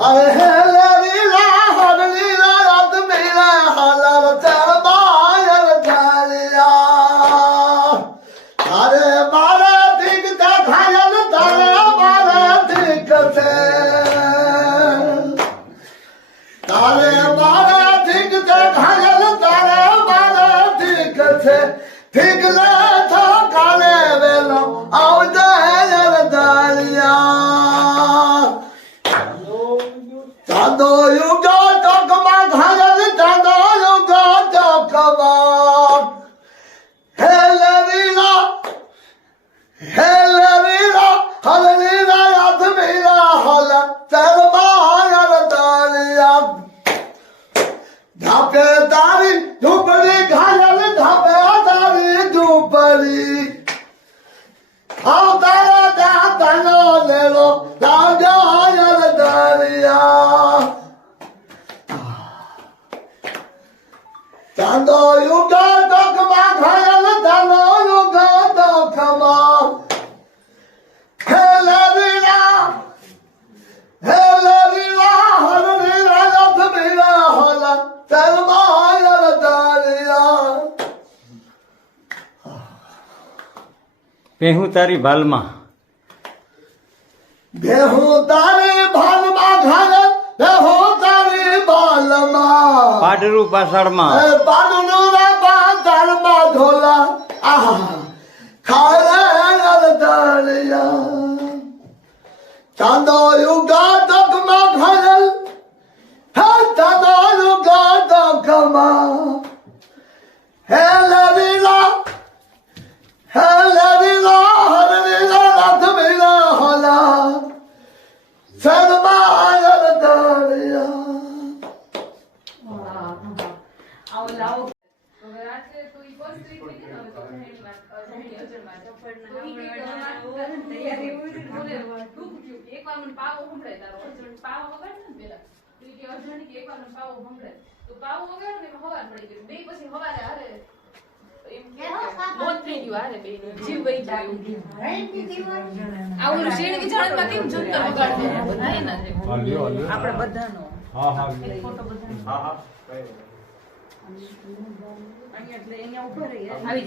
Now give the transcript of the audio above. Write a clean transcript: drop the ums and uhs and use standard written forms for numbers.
અરે હેલે લીલા હર લીલા રાત મેરા હાલર ચરબાયર ચાલ્યા અરે મારા ઠીક તે ઘાયલ તારે મારા ઠીક છે તારે મારા ઠીક તે ઘાયલ તારે મારા ઠીક છે ઠીક લે થો કાલે વેલો આવજે હેલર ચાલ્યા ચાંદો યુગો ચોકમાં ઘાયલ ચાંદો યુગો ચોકમાં હેલરીલા હલરીલા યાદ મેરા હલ ચરમાયર દાલિયા ધાપે તારી ઝૂંપડી ઘાયલ ધાપે તારી ઝૂંપડી આવતા જાતનો લેલો રાજાયર દાલિયા ચાંદો યુગો ચોકમાં ઘાયલ ચાંદો યુગો ચોકમાં હેલરીલા હલરીલા યાદ મેરા હલ ચરમાયર દાલિયા પેહું તારી ભાલમાં બેહું તારી ભાલમાં ઘાયલ બેહું તારી ભાલમાં પાડરું પાછળમાં પાડનું રે પાછળમાં ઢોલા આહા ખાયર દાલિયા ચાંદો યુગા ચોકમાં ઘાયલ હે ચાંદો યુગા ચોકમાં હેલરીલા હરલીલા રાત મેરા હલા ચરમાયર દાલિયા આપણે બધાનો ફોટો બધા અહીંયા એટલે અહીંયા ઉભા રહીએ આવી